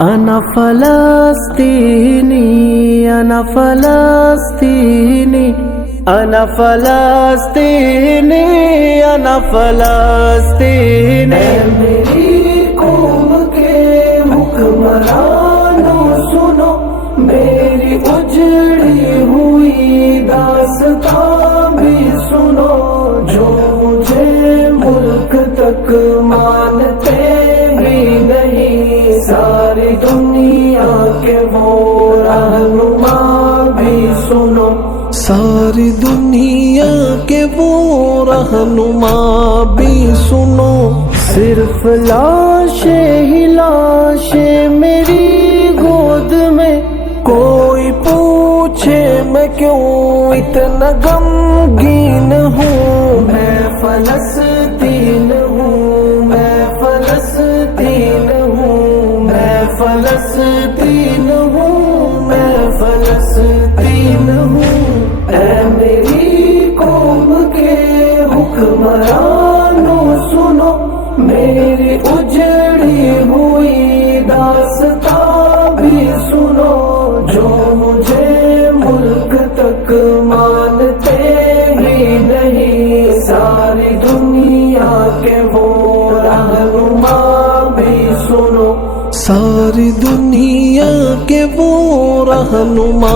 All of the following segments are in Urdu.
أنا فلسطيني أنا فلسطيني أنا فلسطيني أنا فلسطيني میری قوم کے حکمرانوں سنو میری اجڑی ہوئی داستان بھی سنو جو مجھے ملک تک مانتے ہی نہیں ساری دنیا کے وہ رہنما بھی سنو ساری دنیا کے وہ رہنما بھی سنو صرف لاشیں ہی لاشیں میری گود میں کوئی پوچھے میں کیوں اتنا غمگین ہوں میں فلسطین ہوں میں فلسطین ہوں میں فلسطین ہوں میں فلسطین ہوں اے میری قوم کے حکمرانوں سنو میری اجڑی ہوئی داستان بھی سنو جو مجھے ملک تک مانتے ہی نہیں ساری دنیا کے وہ رہنما بھی سنو ساری دنیا کے وہ رہنما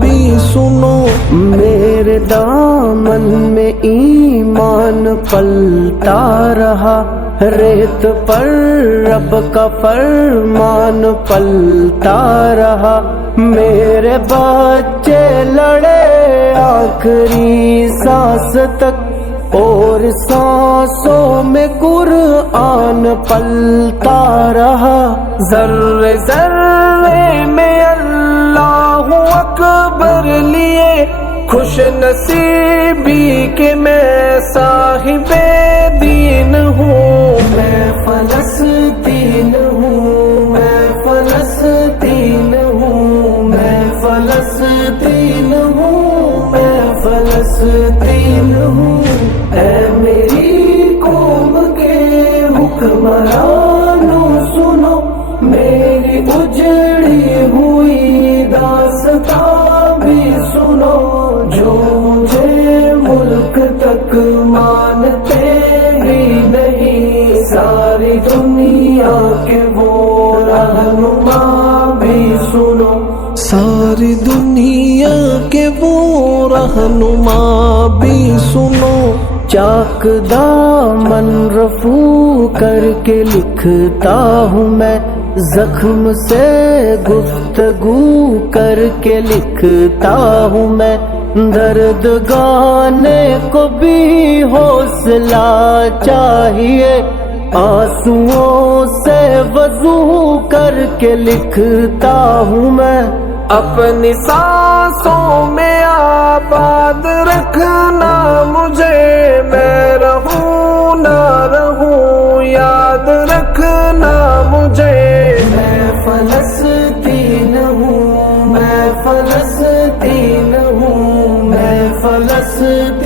بھی سنو میرے دامن میں ایمان پلتا رہا ریت پر رب کا فرمان پلتا رہا میرے بچے لڑے آخری سانس تک اور سانسوں میں قرآن پلتا رہا ذرے ذرے میں اللہ اکبر لیے خوش نصیبی کہ میں صاحب دین ہوں میں فلسطین ہوں میں فلسطین ہوں میں فلسطین ہوں میں فلسطین ہوں اے میری قوم کے حکمرانوں سنو میری اجڑی ہوئی داستان بھی سنو جو مجھے ملک تک مانتے ہی نہیں ساری دنیا کے وہ رہنما بھی سنو ساری دنیا کے وہ رہنما بھی سنو چاک دامن رفو کر کے لکھتا ہوں میں زخم سے گفتگو کر کے لکھتا ہوں میں درد گانے کو بھی حوصلہ چاہیے آنسوؤں سے وضو کر کے لکھتا ہوں میں اپنی سانسوں میں آباد رکھنا مجھے میں رہوں نہ رہوں یاد رکھنا مجھے میں فلسطین ہوں میں فلسطین ہوں میں فلسطین